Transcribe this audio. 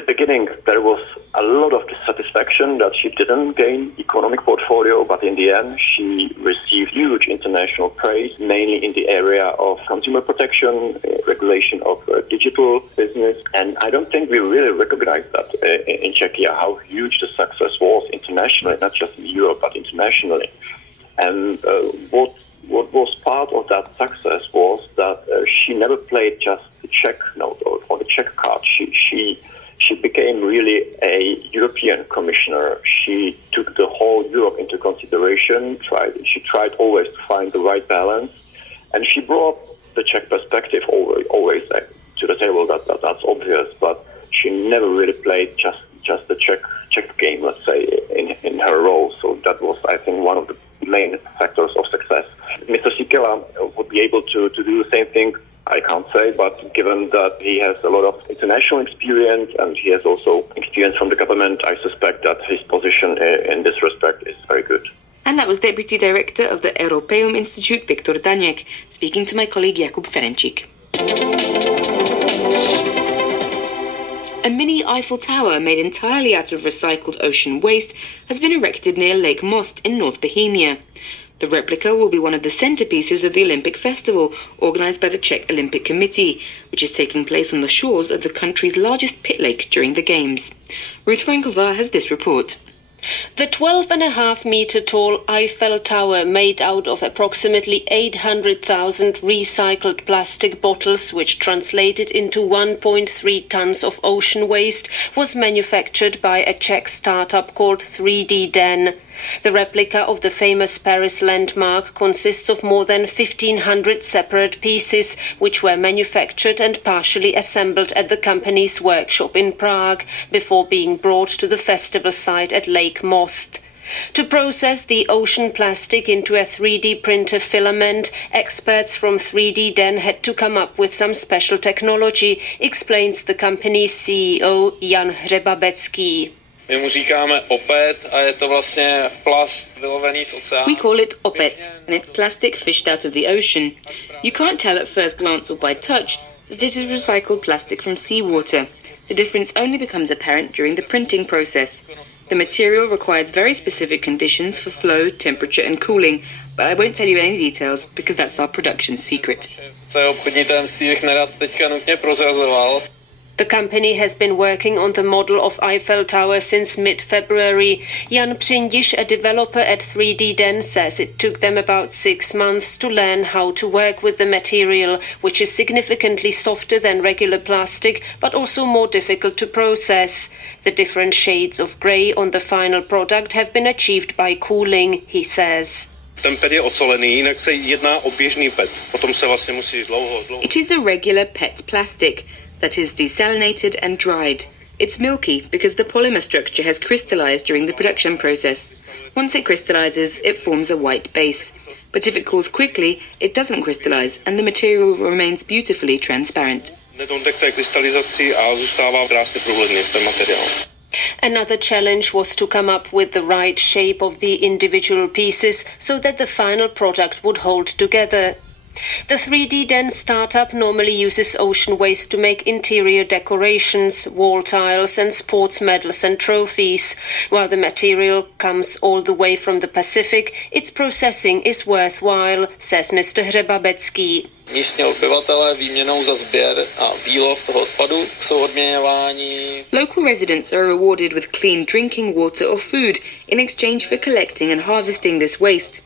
At the beginning, there was a lot of dissatisfaction that she didn't gain economic portfolio, but in the end, she received huge international praise, mainly in the area of consumer protection, regulation of digital business. And I don't think we really recognize that in Czechia, how huge the success was internationally, not just in Europe, but internationally. And what was part of that success was that she never played just the Czech note or the Czech card. She became really a European commissioner. She took the whole Europe into consideration. She tried always to find the right balance, and she brought the Czech perspective always to the table. That's obvious, but she never really played just the Czech game, let's say, in her role. So that was, I think, one of the main factors of success. Mr. Sikela would be able to do the same thing. I can't say, but given that he has a lot of international experience and he has also experience from the government, I suspect that his position in this respect is very good. And that was Deputy Director of the Europeum Institute, Viktor Daněk, speaking to my colleague Jakub Ferenčík. A mini Eiffel Tower made entirely out of recycled ocean waste has been erected near Lake Most in North Bohemia. The replica will be one of the centerpieces of the Olympic Festival, organised by the Czech Olympic Committee, which is taking place on the shores of the country's largest pit lake during the Games. Ruth Franková has this report. The 12.5-metre tall Eiffel Tower, made out of approximately 800,000 recycled plastic bottles, which translated into 1.3 tons of ocean waste, was manufactured by a Czech startup called 3D Den. The replica of the famous Paris landmark consists of more than 1,500 separate pieces, which were manufactured and partially assembled at the company's workshop in Prague, before being brought to the festival site at Lake Most. To process the ocean plastic into a 3D printer filament, experts from 3D Den had to come up with some special technology, explains the company's CEO Jan Hřebabecký. My mu říkáme opět a je to vlastně plast vylovený z oceánu. We call it opet, and it's plastic fished out of the ocean. You can't tell at first glance or by touch that this is recycled plastic from seawater. The difference only becomes apparent during the printing process. The material requires very specific conditions for flow, temperature and cooling, but I won't tell you any details because that's our production secret. Co je obchodní tajemství, bych nerad teďka nutně prozrazoval. The company has been working on the model of Eiffel Tower since mid-February. Jan Přindiš, a developer at 3D Den, says it took them about 6 months to learn how to work with the material, which is significantly softer than regular plastic, but also more difficult to process. The different shades of grey on the final product have been achieved by cooling, he says. Ten PET je ocolený, jinak se jedná o běžný PET. Potom se vlastně musí dlouho. It is a regular PET plastic that is desalinated and dried. It's milky because the polymer structure has crystallized during the production process. Once it crystallizes, it forms a white base. But if it cools quickly, it doesn't crystallize and the material remains beautifully transparent. Nedojde k té krystalizaci a zůstává krásně průhledný ten materiál. Another challenge was to come up with the right shape of the individual pieces so that the final product would hold together. The 3D Den startup normally uses ocean waste to make interior decorations, wall tiles and sports medals and trophies. While the material comes all the way from the Pacific, its processing is worthwhile, says Mr. Hřebabecký. Místní obyvatelé výměnou za sběr a výlov toho odpadu jsou odměňováni. Local residents are rewarded with clean drinking water or food in exchange for collecting and harvesting this waste.